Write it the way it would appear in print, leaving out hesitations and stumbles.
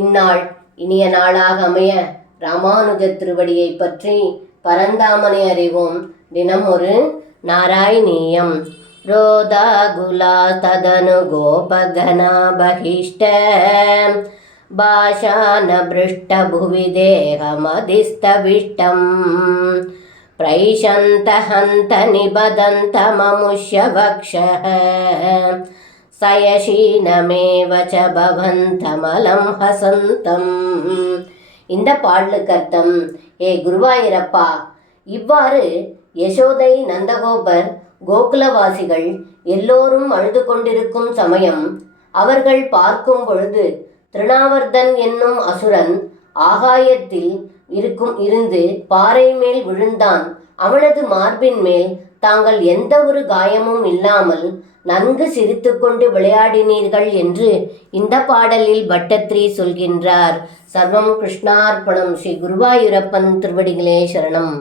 இந்நாள் இனிய நாளாக அமைய ராமானுஜ திருவடியை பற்றி பரந்தாமனை அறிவோம். தினம் ஒரு நாராயணீயம். ரோதா குலா ததனு கோபகனா பகிஷ்ட பாஷான பிருஷ்ட புவி தேகமதிஸ்தவிஷ்டம் பிரைஷந்த ஹந்த நிபதந்த மமுஷ்ய வக்ஷः சயசீனமேவ ச பவந்தமலம் ஹசந்தம். இந்த பாடலுக்கு அர்த்தம்: ஏ குருவாயூரப்பா, இவ்வாறு யசோதை, நந்தகோபர், கோகுலவாசிகள் எல்லோரும் அழுது கொண்டிருக்கும் சமயம் அவர்கள் பார்க்கும் பொழுது திருணாவர்தன் என்னும் அசுரன் ஆகாயத்தில் இருந்து பாறை மேல் விழுந்தான். அவனது மார்பின் மேல் தாங்கள் எந்த ஒரு காயமும் இல்லாமல் நன்கு சிரித்து கொண்டு விளையாடினீர்கள் என்று இந்த பாடலில் பட்டத்ரி சொல்கின்றார். சர்வம் கிருஷ்ணார்ப்பணம். ஸ்ரீ குருவாயூரப்பன் திருவடிகளே சரணம்.